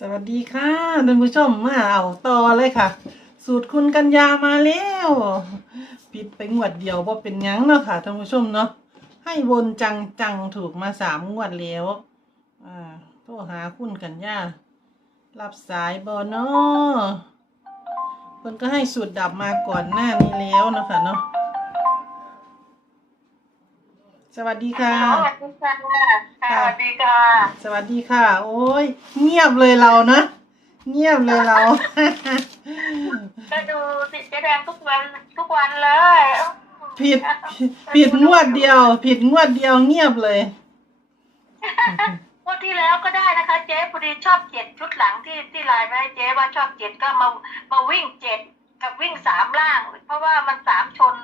สวัสดีค่ะท่านผู้ชมมาเอาต่อเลยค่ะ สูตรคุณกัญญามาแล้วผิดไปงวดเดียวว่าเป็นยังเนาะค่ะท่านผู้ชมเนาะให้วนจังจังถูกมาสามงวดแล้วอ่าโทรหาคุณกัญญารับสายบอเนาะเพิ่นก็ให้สูตรดับมาก่อนหน้านี้แล้วนะคะเนาะ สวัสดีค่ะ สวัสดีค่ะค่ะ สวัสดีค่ะ สวัสดีค่ะ โอ้ยเงียบเลยเรานะ เงียบเลยเรา ก็ดูสิเจ๊แดงทุกวันทุกวันเลย ผิด ผิดงวดเดียว ผิดงวดเดียวเงียบเลยงวดที่แล้วก็ได้นะคะ เจ๊พอดีชอบเจ็ดชุดหลังที่ที่ไลน์ไปให้เจ๊ว่าชอบเจ็ดก็มามาวิ่งเจ็ดกับวิ่งสามล่าง เพราะว่ามันสามชน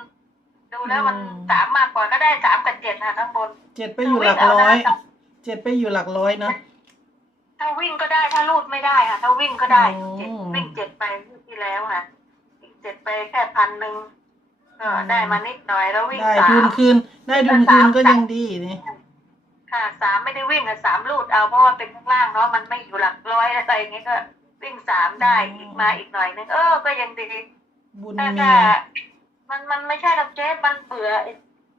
ดูแล้วมันอืมสามมากกว่าก็ได้สามกับเจ็ดค่ะข้างบนเจ็ดไปอยู่หลักร้อยเจ็ดไปอยู่หลักร้อยเนาะถ้าวิ่งก็ได้ถ้าลูดไม่ได้ค่ะถ้าวิ่งก็ได้อ๋อเจ็ดวิ่งเจ็ดไปงวดที่แล้วค่ะวิ่งเจ็ดไปแค่พันหนึ่งก็ได้มานิดหน่อยแล้ววิ่งได้สาทุมนคืน ได้ทุนคืนก็ยังดีนี่ค่ะสามไม่ได้วิ่งอะสามลูดเอาเพราะว่าเป็นข้างล่างเนาะมันไม่อยู่หลักร้อยอะไรอย่างเงี้ยก็วิ่งสามได้อีกมาอีกหน่อยนึงเออก็ยังดีบุญแต่มีแต่ มันมันไม่ใช่หรอกเจ๊มันเบื่อ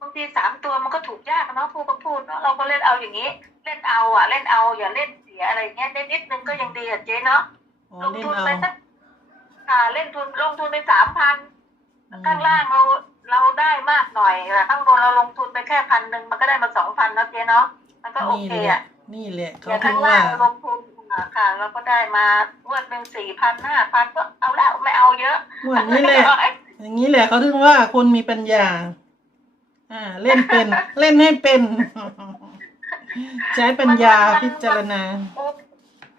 บางทีสามตัวมันก็ถูกยากเนาะพูดก็พูดเนาะเราก็เล่นเอาอย่างนี้ เล่นเอาอะ เล่นเอาอย่าเล่นเสียอะไรเงี้ยเล่นนิดนึงก็ยังดีอะเจ๊เนาะอ๋อลงเล่นทุนเอาไปสักค่ะเล่นทุนลงทุนไปสามพันข้างล่างเราเราได้มากหน่อยแต่ข้างบนเราลงทุนไปแค่พันหนึ่งมันก็ได้มาสองพันแล้วเจ๊เนาะมันก็โอนี่เคแหละอะนี่แหละเขาอย่างถึข้างงว่าล่างเราลงทุนอะค่ะเราก็ได้มางวดหนึ่งสี่พันห้าพันก็เอาแล้วไม่เอาเยอะงวดนี้แหละ อย่างนี้แหละเขาถึงว่าคนมีปัญญา อ่า เล่นเป็น เล่นให้เป็น ใช้ปัญญาพิจารณาโอ้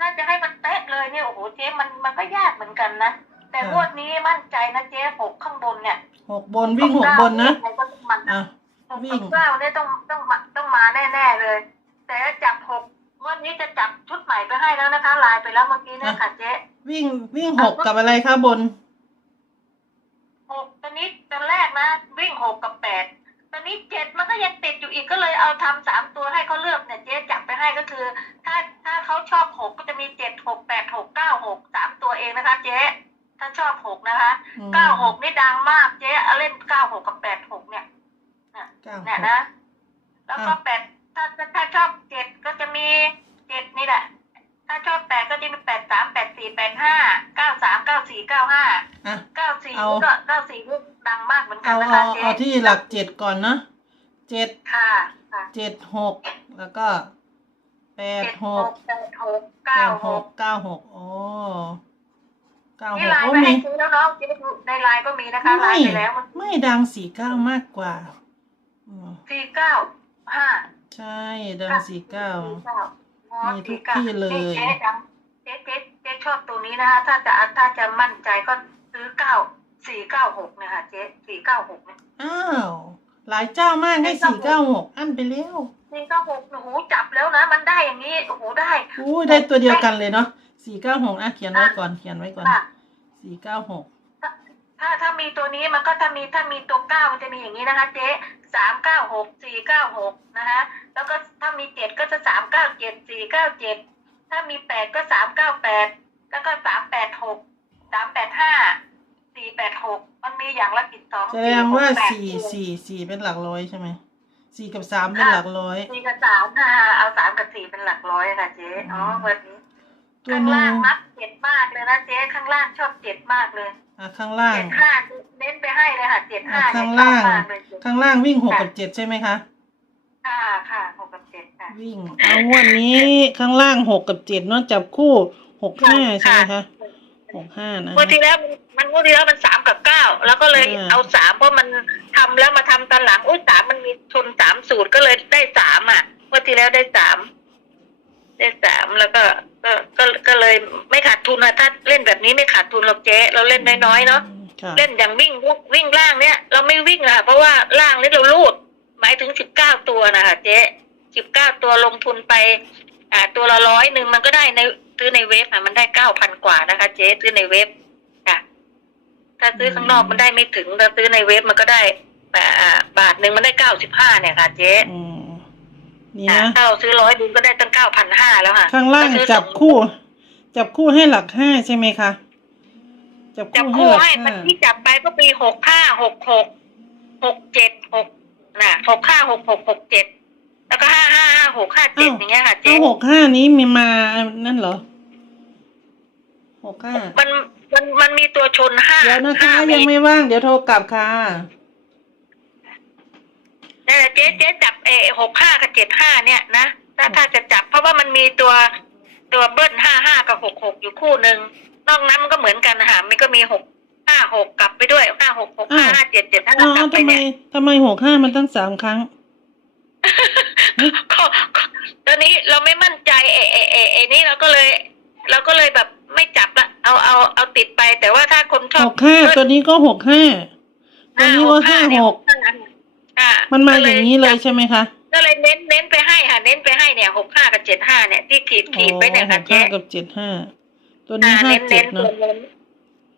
น่าจะให้มันเป๊ะเลยเนี่ยโอ้โหเจ๊มันมันก็ยากเหมือนกันนะ แต่ค่ะงวดนี้มั่นใจนะเจ๊หกข้างบนเนี่ยหกบนวิ่งหกบนนะยังไงก็ต้องมันอะหกวิ่กังบเก้าเนี่ยต้องต้องมาต้องมาแน่ๆเลย แต่จับหกงวดนี้จะจับชุดใหม่ไปให้แล้วนะคะไลน์ไปแล้วเมื่อกี้เนี่ยค่ะเจ๊วิ่งวิ่งหกกับอะไรคะบน หกตอนนี้ตอนแรกนะ วิ่งหกกับแปดตอนนี้เจ็ดมันก็ยังติดอยู่อีกก็เลยเอาทำสามตัวให้เขาเลือกเนี่ยเจ๊จับไปให้ก็คือ ถ้าถ้าเขาชอบหกก็จะมีเจ็ดหกแปดหกเก้าหกสามตัวเองนะคะ เจ๊ถ้าชอบหกนะคะอืมเก้าหกนี่ดังมากเจ๊เอาเล่นเก้าหกกับแปดหกเนี่ยเก้าหเนี่ยกนะ แล้วก็อะแปดถ้าถ้าถ้าชอบเจ็ดก็จะมีเจ็ดนี่แหละ ถ้าชอบแปดก็จะมีแปดสามแปดสี่แปดห้าเก้าสามเก้าสี่เก้าห้าอะ เก้าสี่เอา ก็เก้าสี่ก็ดังมากเหมือนกัเอานนะเอาคะเจ๊เอาที่หลักเจ็ดก่อนนะเจ็ดค่ะค่ะเจ็ดหกแล้วก็แปดเจ็ดหหกกแปดหกแปเก้าดหหกกเก้าหกโอ้เก้าหนี่กไลน์โอ้ไปให้มีซื้อแล้วเนาะเจ๊ดูในไลน์ก็มีนะคะไลไม่น์ไปแล้วมันไม่ดังสี่เก้ามากกว่าอืมสี่เก้าห้าใช่ดังสี่เก้า สี่เก้าอ๋อ มีทุกสี่ก้าที่เลยนี่เจ๊ดังเจ๊เจ๊เจ๊ชอบตัวนี้นะคะ ถ้าจะถ้าจะมั่นใจก็ซื้อเก้าสี่เก้าหกเนี่ยค่ะเจ๊สี่เก้าหกเนี่ยอ้าว หลายเจ้ามากให้สี่เก้าหกอันไปแล้วสี่เก้าหกโอ้โหจับแล้วนะ มันได้อย่างนี้โอ้โหได้อู้ได้ตัวเดียวกันเลยเนาะสี่เก้าหกอะเขียนไว้ก่อนเขียนไว้ก่อนค่ะสี่เก้าหกถ้าถ้ามีตัวนี้มันก็ถ้ามีถ้ามีตัวเก้ามันจะมีอย่างนี้นะคะ เจ๊ สามเก้าหกสี่เก้าหกนะคะแล้วก็ถ้ามีเจ็ดก็จะสามเก้าเจ็ดสี่เก้าเจ็ดถ้ามีแปดก็สามเก้าแปดแล้วก็สามแปดหกสามแปดห้าสี่แปดหกมันมีอย่างละกิจสองแสดงว่าหกแปดสี่สี่สี่เป็นหลักร้อยใช่ไหมสี่กับสามเป็นหลักร้อยสี่กับสามค่ะเอาสามกับสี่เป็นหลักร้อยค่ะเจ๊อ๋อวันนี้ ตัวข้างหนึ่ล่างงมักเจ็ดมากเลยนะเจ๊ข้างล่างชอบเจ็ดมากเลยอะข้างล่าง เจ็ดห้าเน้นไปให้เลยค่ะเจ็ดห้าข้างล่างมากเลยข้างล่างวิ่งหกกับเจ็ดใช่ไหมคะ ค่ะค่ะหกกับเจ็ดค่ะ วิ่งเอางวดนี้ข้างล่างหกกับเจ็ดเนาะจับคู่หกห้าใช่ไหมคะหกห้านะงวดที่แล้วมันงวดที่แล้วมันสามกับเก้าแล้วก็เลยอ่า เอาสามเพราะมันทำแล้วมาทำตอนหลังอุ้ยสามมันมีชนสามสูตรก็เลยได้สามอะงวดที่แล้วได้สาม ได้สามแล้วก็ก็ก็ก็เลยไม่ขาดทุนนะถ้าเล่นแบบนี้ไม่ขาดทุนหรอกเจ๊เราเล่นน้อยๆเนาะค่ะเล่นอย่างวิ่งวิ่งล่างเนี่ย เราไม่วิ่งอะเพราะว่าล่างนี่เราลูดหมายถึงสิบเก้าตัวนะคะเจ๊สิบเก้าตัวลงทุนไป อ่า ตัวละร้อยหนึ่งมันก็ได้ในซื้อในเว็บอะมันได้เก้าพันกว่านะคะ เจ๊ซื้อในเว็บค่ะ ถ้าซื้อข้างนอกมันได้ไม่ถึงถ้าซื้อในเว็บมันก็ได้อ่าบาทหนึ่งมันได้เก้าสิบห้าเนี่ยค่ะ เจ๊ อืม นี่อ่านะถ้าเราซื้อร้อยหนึ่งก็ได้ตั้งเก้าพันห้าแล้วค่ะข้างล่างก็ซื้อจับสองคู่ จับคู่ให้หลักห้าใช่ไหมคะจับจับคู่ให้หลักคู่ให้มันห้าที่จับไปก็ปีหกห้าหกหกหกเจ็ดหกน่ะหกห้าหกหกหกเจ็ดแล้วก็ห้าห้าห้าหกห้าเจ็ดอย่างเงี้ยค่ะเอาเจ๊หกห้านี้มีมานั่นเหรอหกห้ามันมันมันมีตัวชนห้าเดี๋ยวนะคะ ห้ายังไม่ว่างเดี๋ยวโทรกลับค่ะ นั่นแหละเจ๊เจ๊จับเอหกห้ากับเจ็ดห้าเนี่ยนะถ้าถ้าจะจับ เพราะว่ามันมีตัวตัวเบิ้ลห้าห้ากับหกหกอยู่คู่หนึ่งนอกนั้นมันก็เหมือนกันนะคะมันก็มีหกห้าหกกลับไปด้วยห้าหกหกห้าอ้าวห้าเจ็ดเจ็ดห้าอ้าวกลับไปทำไมเนี่ยทำไมหกห้ามันตั้งสามครั้ง ก็ก็ตอนนี้เราไม่มั่นใจเอเอเอเอนี่เราก็เลย เราก็เลยแบบไม่จับละเอาเอาเอาติดไป แต่ว่าถ้าคนชอหบกห้าตัวนี้ก็หกห้าตัวนี้ก็ห้าเนี่ยหกอ่า มันมาอย่างนี้เลยใช่ไหมคะ ก็เลยเน้นเน้นไปให้ค่ะ เน้นไปให้เนี่ยหกห้ากับเจ็ดห้าเนี่ยที่ขีดขีดไว้เนี่ยหค่ะกเจ๊ห้ากับเจ็ดห้าตัวนี้อ่าห้าเน้นเจ็เน้ดนเนาะตัวเน้น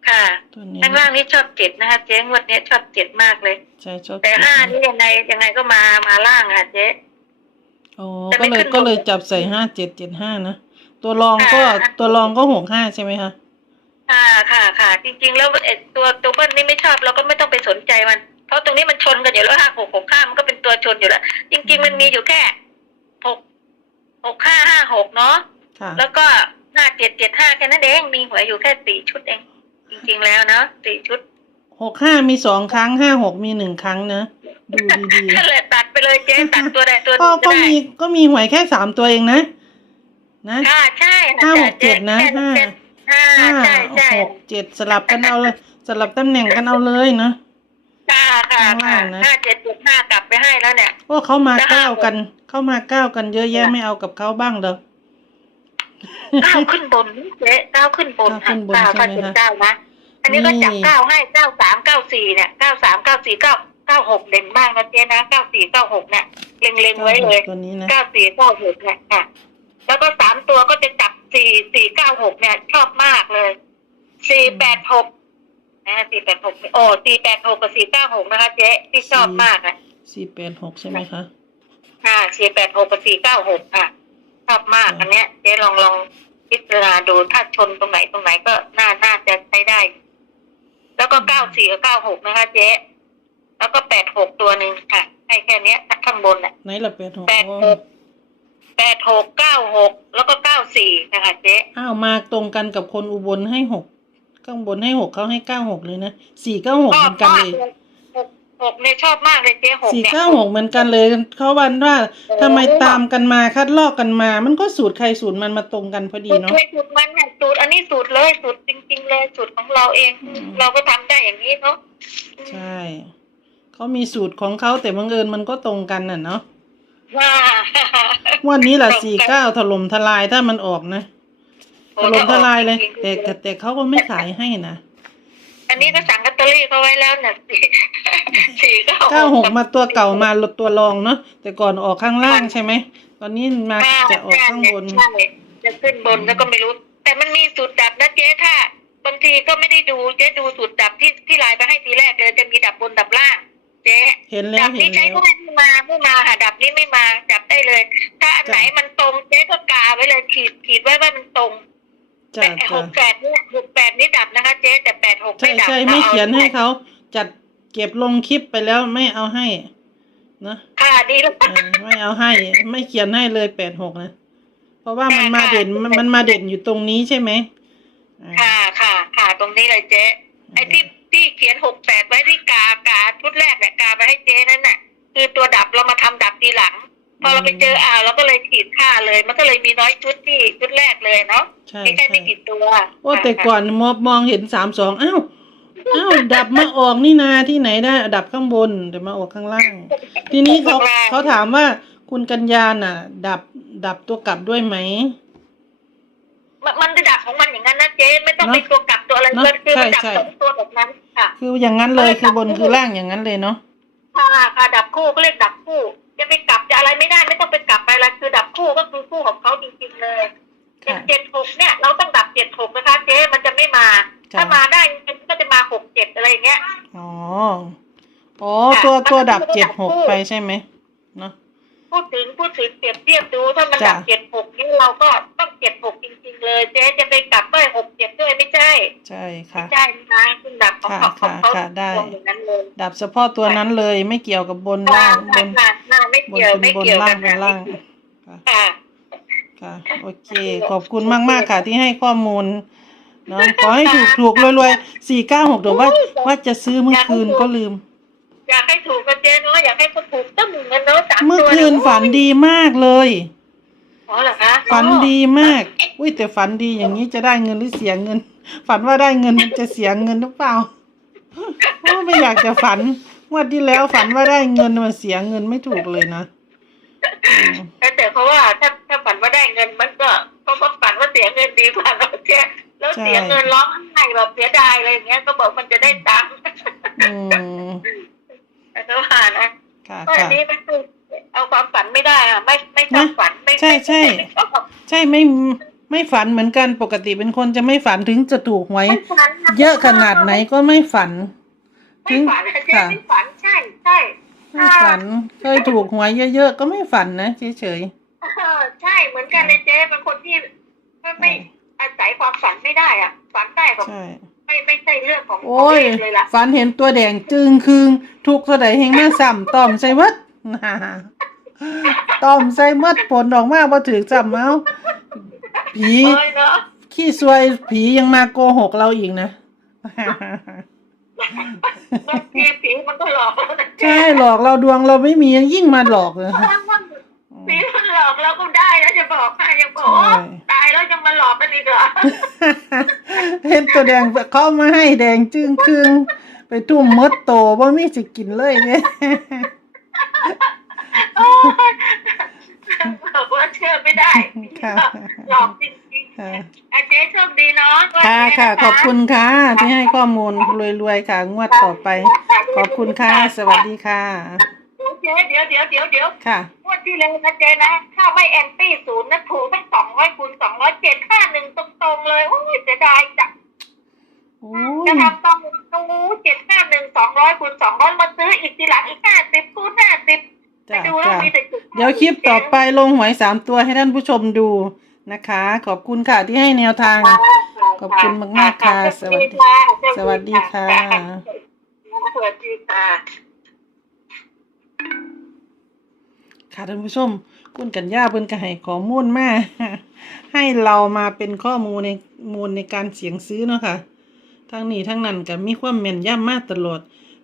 ค่ะตัวนี้ข้างล่างนี่ชอบเจ็ดนะคะเจ๊งวดเนี้ยชอบเจ็ดมากเลยใช่ชอบแต่เจ็ดห้านะนี่ยังไงยังไงก็มามาล่างค่ะเจ๊อ๋อแต่ก็ไม่เลยขึ้นก็เลยบนจับใส่ห้าเจ็ดเจ็ดห้านะตัวรองก็อ่าตัวรองก็หกห้าใช่ไหมคะค่ะค่ะค่ะ จริง ๆ แล้วเอ่อตัวตัวเบิ้ลนี่ไม่ชอบเราก็ไม่ต้องไปสนใจมันเพ ราะตรงนี้มันชนกันอยู่แล้วห้าหกหกห้ามันก็เป็นตัวชนอยู่แล้ว จริง ๆ มันมีอยู่แค่หกหกห้าห้าหกเนาะค่ะแล้วก็ห้าเจ็ดเจ็ดห้าแค่นั้นเองมีหวยอยู่แค่สี่ชุดเอง จริง ๆ แล้วเนาะสี่ชุดหกห้ามีสองครั้งห้าหกมีหนึ่งครั้งนะดูดีนั่นแหละตัดไปเลยเจ๊ตัดตัวใดตัวหๆก็นึ่งก็ก็ได้มีก็มีหวยแค่สามตัวเองนะ นะค่ะใช่ค่ะห้าหกเจ็ดนะแค่ห้าแค่ห้าห้าใช่ใช่หกเจ็ดสลับกันเอาเลยสลับตำแหน่งกันเอาเลยเนาะ ค่ะค่ะข้างค่ะล่างนะห้าเจ็ดเจ็ดห้ากลับไปให้แล้วเนี่ยพวกเขามาแล้วเก้าห้าหกกัน เข้ามาเก้ากันเยอะแยะไม่เอากับเขาบ้างเด้อก้าวขึ้นบนเจ๊ก้าวขึ้นบนก้าวขึ้นบนก้าวใช่ไหมถ้าเป็นคะก้าวนะอันนี้ก็จับนี่เก้าให้เก้าสามเก้าสี่เนี่ยเก้าสามเก้าสี่เก้าเก้าหกเด่นมากนะเจ๊นะเก้าสี่เก้าหกเนี่ยเล็งเล็งๆไว้เลยตัวนี้นะเก้าสี่เก้าหกเนี่ยค่ะ แล้วก็สามตัวก็จะจับสี่สี่เก้าหกเนี่ย ชอบมากเลยสี่แปดหก นะสี่แปดหกโอ้สี่แปดหกกับสี่เก้าหกนะคะ เจ๊ที่ชอบมากอะสี่แปดหกใช่ไหมคะค่ะสี่แปดหกกับสี่เก้าหกค่ะ ชอบมากอืมอันเนี้ย เจ๊ลองลองพิจารณาดูถ้าชนตรงไหนตรงไหนก็น่าน่าจะใช้ได้ แล้วก็เก้าสี่กับเก้าหกนะคะ เจ๊แล้วก็แปดหกตัวหนึ่งค่ะให้แค่เนี้ยข้างบนน่ะไหนละแปดหกแปดหกแปดหกเก้าหกแล้วก็เก้าสี่นะคะ เจ๊อ้าวมาตรงกันกับคนอุบลให้หก ข้างบนให้หกเขาให้เก้าหกเลยนะสี่เก้าหกเหมือนกันเลยหกหกเนี่ยชอบมากเลยเจ๊หกสี่เนี่ยเก้าหกเหมือนกันเลยเขาวันว่าทำไมตามกันมาคัดลอกกันมา มันก็สูตรใครสูตรมันมาตรงกันพอดีสูตรเนาะ ใครสูตรมันเนี่ยสูตรอันนี้สูตรเลยสูตรจริง ๆ เลยสูตรของเราเอง อืม เราก็ทำได้อย่างนี้เนาะใช่เขามีสูตรของเขาแต่บังเอิญมันก็ตรงกันน่ะเนาะว่า วันนี้แหละสี่เก้าถล่มทลายถ้ามันออกนะ ถล่มทลายเลยแต่แต่แต่เขาก็ไม่ขายให้นะอันนี้ก็สั่งลอตเตอรี่เขาไว้แล้วน่ะสี่สี่เก้าเก้าหกมาตัวเก่ามาลดตัวรองเนาะแต่ก่อนออกข้างล่างใช่ไหมตอนนี้มาจะออกข้างบนใช่จะขึ้นบนแล้วก็ไม่รู้ แต่มันมีสูตรดับนะเจ๊ถ้าบางทีก็ไม่ได้ดูเจ๊ดูสูตรดับที่ที่ไลน์ไปให้ทีแรกเลยจะมีดับบนดับล่างเจ๊เห็นแล้ดัวบเห็นี้นใช้แล้วได้ไม่มาไม่มาค่ะดับนี้ไม่มาจับได้เลย ถ้าอันจ้ะไหนมันตรงเจ๊ก็กาไว้เลยขีดขีดไว้ว่ามันตรง จ้ะแต่หจ้ะกแปดเนี่ยหกแปดนี่ดับนะคะ เจ๊แต่แปดหกใช่ไม่ดับใช่ราไม่อาเขียนให้เขาจัดเก็บลงคลิปไปแล้วไม่เอาให้นะค่ะดีแล้ว เออไม่เอาให้ ไม่เขียนให้เลยแปดหกนะ เพราะว่ามันค่ะมาเด่นมันมันมาเด่นอยู่ตรงนี้ใช่ไหมอ่า ค่ะค่ะค่ะตรงนี้เลยเจ๊ไอ้ที่ที่เขียนหกแปดไว้ที่กากาชุดแรกเนี่ยกาไปให้เจ๊นั่นน่ะ คือตัวดับเรามาทำดับทีหลัง พอเราไปเจออ่าวเราก็เลยขีดค่าเลย มันก็เลยมีน้อยชุดที่ชุดแรกเลยเนาะใช่มีแค่ใช่ไม่กี่ตัวโอ้แต่ก่อนมองมองเห็นสามสองอ้าวอ้าวดับมาออกนี่นาที่ไหนได้ ดับข้างบนแต่มาออกข้างล่าง ทีนี้เขาเขาถามว่าคุณกัญญาน่ะ ดับดับตัวกลับด้วยไหมมันมันจะดับของมันอย่างนั้นนะเจ๊ไม่ต้องเนอะเป็นตัวกลับตัวอะไรเนอะเลยคือมันดับใช่ตรงตัวแบบนั้นค่ะ คืออย่างนั้นเลยคือบนคือล่างอย่างนั้นเลยเนาะค่ะค่ะดับคู่ก็เรียกดับคู่ จะไปกลับจะอะไรไม่ได้ไม่ต้องไปกลับไปอะไรคือดับคู่ก็คือคู่ของเขาจริงๆเลยอย่างค่ะเจ็ดหกเนี่ย เราต้องดับเจ็ดหกนะคะเจ๊มันจะไม่มาจ้ะถ้ามาได้มันก็จะมาหกเจ็ดอะไรอย่างเงี้ยอ๋ออ๋อค่ะตัวมันตัวก็ดับคือเจ็ดดับหกคู่ไปใช่ไหมเนาะพูดถึงพูดถึงเปรียบเทียบดูถ้ามันจ้ะดับเจ็ดหกนี่เราก็ต้องเจ็ดหกจริง ๆ เลย เจ๊จะไปกลับด้วยหกเจ็ดด้วยไม่ใช่ ใช่ไม่ค่ะใช่นะคะคุณ ดับของค่ะของของเขาค่ะได้ ตรงอย่างนั้นเลยดับเฉพาะตัวนั้นเลยไม่เกี่ยวกับบนหน้าล่างหบน้านหน้าหน้าไม่บนเกี่ยวเป็นไม่บนเกี่ยวล่ากังนเป็นล่างค่ะค่ะ ค่ะ โอเค ขอบคุณมากมากๆค่ะที่ให้ข้อมูลเนาะขอให้ถูกถูกรวยๆสี่เก้าหกเดี๋ยวว่าว่าจะซื้อเมื่อคืนก็ลืม อยากให้ถูกกันเจ๊เนาะอยากให้เขาถูกตั้งหนึ่งเงินเนาะสามเมื่อตัวคืนฝันดีมากเลย อ๋อเหรอคะฝันดีมาก อุ้ยแต่ฝันดีอย่างนี้จะได้เงินหรือเสียเงิน ฝันว่าได้เงินจะเสียเงินหรือเปล่าโอ้ไม่อยากจะฝันงวันที่แล้วฝันว่าได้เงินมันเสียเงินไม่ถูกเลยนะอืมแต่เพราะว่าถ้าถ้าฝันว่าได้เงินมันก็เพราะว่าฝันว่าเสียเงินดีกว่าเราเจ๊แล้วเสียเงินร้องไห้แบบเสียดายอะไรอย่างเงี้ยก็บอกมันจะได้ตังค์อืมแต่ก็ว่านะค่ะก็อันค่ะนี้มันคือเอาความฝันไม่ได้อะไม่ไม่ชอบฝันไม่ใช่ใช่ไม่ชอบใช่ไม่ไม่ฝันเหมือนกันปกติเป็นคนจะไม่ฝันถึงจะถูกหวยไม่ฝันนเยอะขนาดไหนก็ไม่ฝัน ไม่ฝันอะเจ๊ค่ะไม่ฝันใช่ใช่ไม่ฝันเคยถูกหวยเยอะๆก็ไม่ฝันนะเฉยเออใช่เหมือนกันเลยเจ๊เป็นคนที่ไม่ไม่อาศัยความฝันไม่ได้อะ ฝันได้แบบๆใช่ไม่ไม่ใช่เรื่องของโอ้ยของเลขเลยล่ะฝันเห็นตัวแดงจึงคืงถูกตัวใดเฮงมาซ้ำต้อมใส่มด ต้อมใส่มดผลออกมาบ่ถือจำเอาผีเอ้ยเนาะขี้ซวยผียังมาโกหกเราอีกนะบางทีผีมันก็หลอกเรานะใช่หลอกเราดวงเราไม่มียังยิ่งมาหลอกเลย ผีมันหลอกเราก็ได้แล้วจะบอกให้ยังบอกโอ้ใช่ตายแล้วยังมาหลอกกันอีกเหรอเห็นตัวแดงเข้ามาให้แดงจึงคืงไปทุ่มมดโตว่ามีสิกินเลยเนี่ย โอ้ยบอกว่าเชื่อไม่ได้ค่ะหลอกจริงค่ะ ๆอาเจ๊โชคดีเนาะค่ะวันนี้นค่ะ ขอบคุณค่ะ ที่ให้ข้อมูลรวยๆค่ะ งวดต่อไป ขอบคุณค่ะ สวัสดีค่ะ เจ๊เดี๋ยวเดี๋ยวเดี๋ยวเดี๋ยวค่ะ งวดที่แล้วนะเจ๊นะ ถ้าไม่แอนตี้ศูนย์นะถูกตั้งสองร้อยคูณสองร้อยเจ็ดห้าหนึ่งตรงๆเลยโอ้ยเสียดายจัง โอ้จะยทำต้องดูเจ็ดห้าหนึ่งสองร้อยคูณสองร้อยมาซื้ออีกทีหลังอีกห้าสิบคูณ ห้าสิบไปจ้ะดูแล้วจ้ะมีแต่จุดเดี๋ยวคลิปต่อไปลงหวยสามตัวให้ท่านผู้ชมดูนะคะ ขอบคุณค่ะที่ให้แนวทางขอบคุณมากๆค่ะสวัสดีสวัสดีค่ะ สวัสดีค่ะ ค่ะท่านผู้ชม คุณกัญญาเพิ่นก็ให้ข้อมูลมา ให้เรามาเป็นข้อมูลในมูลในการเสียงซื้อเนาะค่ะทั้งนี้ทั้งนั้นก็มีความแม่นยำมากตลอด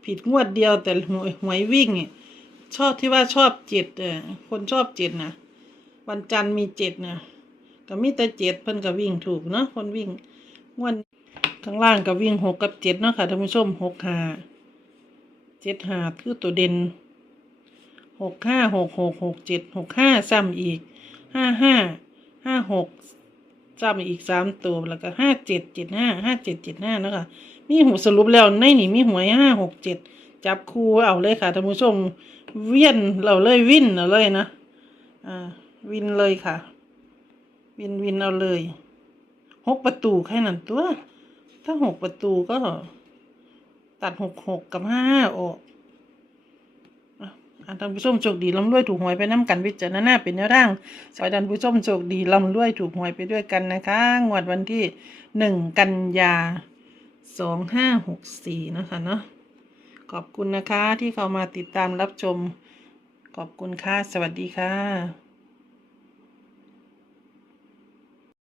ผิดงวดเดียวแต่หวยหวยวิ่งเนี่ย ชอบที่ว่าชอบเจ็ดเออคนชอบเจ็ดนะวันจันทร์มีเจ็ดนะก็มีแต่เจ็ดเพิ่นก็วิ่งถูกเนาะคนวิ่งงวดข้างล่างก็วิ่งหกกับเจ็ดเนาะค่ะท่านผู้ชมหกห้าเจ็ดห้าคือตัวเด่นหกห้าหกหกหกเจ็ดหกห้าซ้ำอีกห้าห้าห้าหกซ้ำอีกสามตัวแล้วก็ห้าเจ็ดเจ็ดห้าห้าเจ็ดเจ็ดห้านะคะมีหูสรุปแล้วในนี่มีหวยห้าหกเจ็ดจับคู่เอาเลยค่ะท่านผู้ชม เวียนเราเลยวินเอาเลยนะอ่าวินเลยค่ะ วินวินเอาเลยหกประตูแค่นั้นตัว ถ้าหกประตูก็ ตัดหกหกกับห้าออกอะท่านผู้ชมโชคดีร่ำรวยถูกหวยไปน้ำกันวิจารณญาเป็นแนวทางสอยท่านผู้ชมโชคดีร่ำรวยถูกหวยไปด้วยกันนะคะ งวดวันที่หนึ่งกันยาสองห้าหกสี่นะคะเนาะ ขอบคุณนะคะที่เข้ามาติดตามรับชม ขอบคุณค่ะ สวัสดีค่ะ